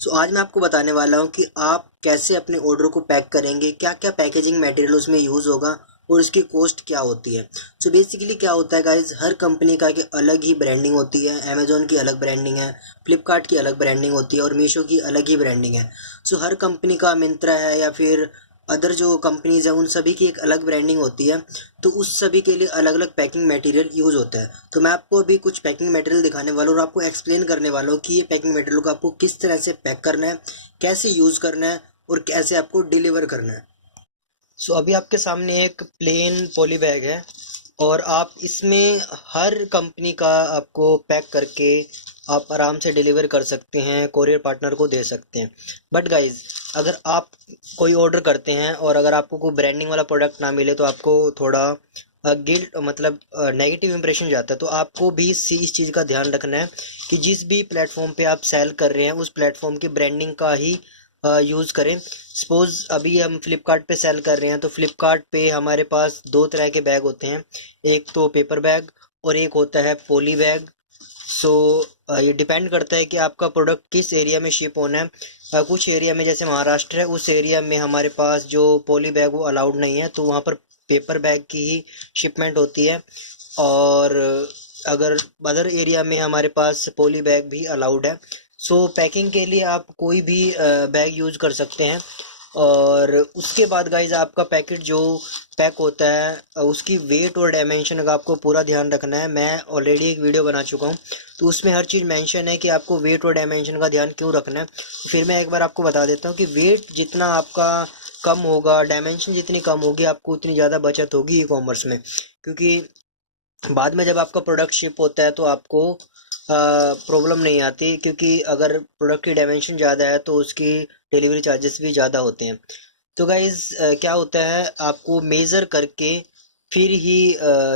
सो आज मैं आपको बताने वाला हूँ कि आप कैसे अपने ऑर्डर को पैक करेंगे, क्या क्या पैकेजिंग मटेरियल उसमें यूज़ होगा और उसकी कॉस्ट क्या होती है। सो बेसिकली क्या होता है गाइज, हर कंपनी का की अलग ही ब्रांडिंग होती है। अमेजोन की अलग ब्रांडिंग है, फ्लिपकार्ट की अलग ब्रांडिंग होती है और मीशो की अलग ही ब्रांडिंग है। सो हर कंपनी का, मिंत्रा है या फिर अदर जो कंपनीज हैं, उन सभी की एक अलग ब्रांडिंग होती है। तो उस सभी के लिए अलग अलग पैकिंग मटेरियल यूज़ होता है। तो मैं आपको अभी कुछ पैकिंग मटेरियल दिखाने वाला हूँ और आपको एक्सप्लेन करने वाला हूँ कि ये पैकिंग मटेरियल को आपको किस तरह से पैक करना है, कैसे यूज़ करना है और कैसे आपको डिलीवर करना है। सो अभी आपके सामने एक प्लेन पॉली बैग है और आप इसमें हर कंपनी का आपको पैक करके आप आराम से डिलीवर कर सकते हैं, कोरियर पार्टनर को दे सकते हैं। बट गाइज, अगर आप कोई ऑर्डर करते हैं और अगर आपको कोई ब्रांडिंग वाला प्रोडक्ट ना मिले तो आपको थोड़ा गिल्ट मतलब नेगेटिव इंप्रेशन जाता है। तो आपको भी इस चीज़ का ध्यान रखना है कि जिस भी प्लेटफॉर्म पे आप सेल कर रहे हैं उस प्लेटफॉर्म की ब्रांडिंग का ही यूज़ करें। सपोज अभी हम फ्लिपकार्ट पे सेल कर रहे हैं तो फ्लिपकार्ट पे हमारे पास दो तरह के बैग होते हैं, एक तो पेपर बैग और एक होता है पॉली बैग। सो ये डिपेंड करता है कि आपका प्रोडक्ट किस एरिया में शिप होना है। कुछ एरिया में जैसे महाराष्ट्र है, उस एरिया में हमारे पास जो पॉली बैग वो अलाउड नहीं है, तो वहाँ पर पेपर बैग की ही शिपमेंट होती है। और अगर अदर एरिया में हमारे पास पॉली बैग भी अलाउड है। सो पैकिंग के लिए आप कोई भी बैग यूज कर सकते हैं। और उसके बाद गाइज, आपका पैकेट जो पैक होता है उसकी वेट और डायमेंशन का आपको पूरा ध्यान रखना है। मैं ऑलरेडी एक वीडियो बना चुका हूँ तो उसमें हर चीज़ मेंशन है कि आपको वेट और डायमेंशन का ध्यान क्यों रखना है। तो फिर मैं एक बार आपको बता देता हूँ कि वेट जितना आपका कम होगा, डायमेंशन जितनी कम होगी, आपको उतनी ज़्यादा बचत होगी ई कॉमर्स में। क्योंकि बाद में जब आपका प्रोडक्ट शिप होता है तो आपको प्रॉब्लम नहीं आती, क्योंकि अगर प्रोडक्ट की डायमेंशन ज़्यादा है तो उसकी डिलीवरी चार्जेस भी ज़्यादा होते हैं। तो गाइज, क्या होता है, आपको मेज़र करके फिर ही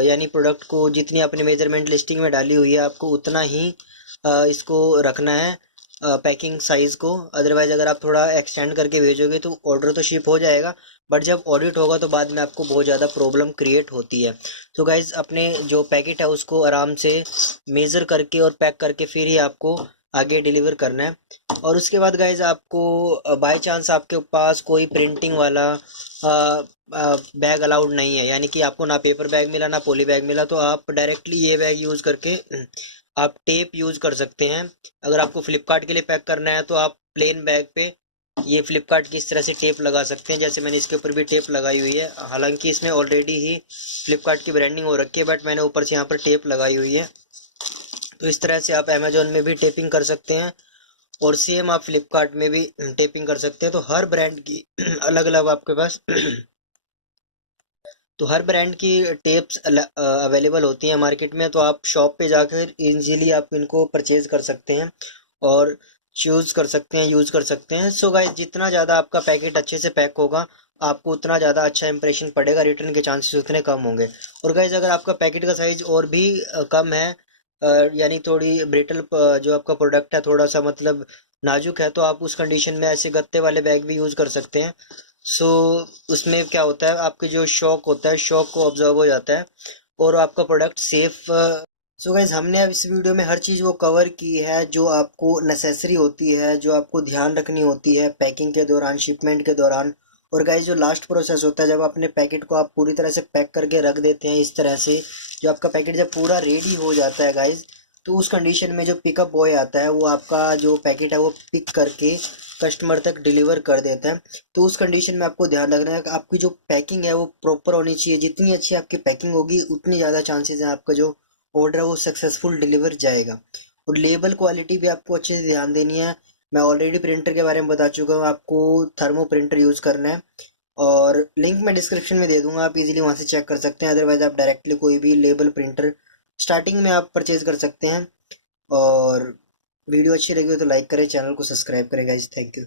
यानी प्रोडक्ट को जितनी आपने मेजरमेंट लिस्टिंग में डाली हुई है आपको उतना ही इसको रखना है, पैकिंग साइज़ को। अदरवाइज़ अगर आप थोड़ा एक्सटेंड करके भेजोगे तो ऑर्डर तो शिप हो जाएगा, बट जब ऑडिट होगा तो बाद में आपको बहुत ज़्यादा प्रॉब्लम क्रिएट होती है। तो गाइज, अपने जो पैकेट है उसको आराम से मेज़र करके और पैक करके फिर ही आपको आगे डिलीवर करना है। और उसके बाद गाइज, आपको बाय चांस आपके पास कोई प्रिंटिंग वाला बैग अलाउड नहीं है, यानी कि आपको ना पेपर बैग मिला ना पॉली बैग मिला, तो आप डायरेक्टली ये बैग यूज़ करके आप टेप यूज़ कर सकते हैं। अगर आपको फ्लिपकार्ट के लिए पैक करना है तो आप प्लेन बैग पे ये फ्लिपकार्ट की इस तरह से टेप लगा सकते हैं, जैसे मैंने इसके ऊपर भी टेप लगाई हुई है। हालांकि इसमें ऑलरेडी ही फ्लिपकार्ट की ब्रांडिंग हो रखी है, बट मैंने ऊपर से यहाँ पर टेप लगाई हुई है। तो इस तरह से आप अमेजोन में भी टेपिंग कर सकते हैं और सेम आप फ्लिपकार्ट में भी टेपिंग कर सकते हैं। तो हर ब्रांड की अलग अलग आपके पास तो हर ब्रांड की टेप्स अवेलेबल होती हैं मार्केट में, तो आप शॉप पे जाकर इजीली आप इनको परचेज कर सकते हैं और चूज कर सकते हैं, यूज कर सकते हैं। सो गाइस, जितना ज़्यादा आपका पैकेट अच्छे से पैक होगा आपको उतना ज़्यादा अच्छा इंप्रेशन पड़ेगा, रिटर्न के चांसेस उतने कम होंगे। और गाइस, अगर आपका पैकेट का साइज और भी कम है, यानी थोड़ी ब्रिटल जो आपका प्रोडक्ट है थोड़ा सा मतलब नाजुक है, तो आप उस कंडीशन में ऐसे गत्ते वाले बैग भी यूज कर सकते हैं। सो उसमें क्या होता है, आपके जो शॉक होता है शॉक को ऑब्जर्व हो जाता है और आपका प्रोडक्ट सेफ। सो गाइज, हमने अब इस वीडियो में हर चीज़ वो कवर की है जो आपको नेसेसरी होती है, जो आपको ध्यान रखनी होती है पैकिंग के दौरान, शिपमेंट के दौरान। और गाइज, जो लास्ट प्रोसेस होता है, जब अपने पैकेट को आप पूरी तरह से पैक करके रख देते हैं इस तरह से, जो आपका पैकेट जब पूरा रेडी हो जाता है गाइज, तो उस कंडीशन में जो पिकअप बॉय आता है वो आपका जो पैकेट है वो पिक करके कस्टमर तक डिलीवर कर देता है। तो उस कंडीशन में आपको ध्यान रखना है कि आपकी जो पैकिंग है वो प्रॉपर होनी चाहिए। जितनी अच्छी आपकी पैकिंग होगी उतनी ज़्यादा चांसेस हैं आपका जो ऑर्डर है वो सक्सेसफुल डिलीवर जाएगा। और लेबल क्वालिटी भी आपको अच्छे से ध्यान देनी है। मैं ऑलरेडी प्रिंटर के बारे में बता चुका हूँ, आपको थर्मो प्रिंटर यूज़ करना है और लिंक मैं डिस्क्रिप्शन में दे दूंगा, आप इजीली वहाँ से चेक कर सकते हैं। अदरवाइज आप डायरेक्टली कोई भी लेबल प्रिंटर स्टार्टिंग में आप परचेज कर सकते हैं। और वीडियो अच्छी लगी हो तो लाइक करें, चैनल को सब्सक्राइब करें गाइस। Thank you.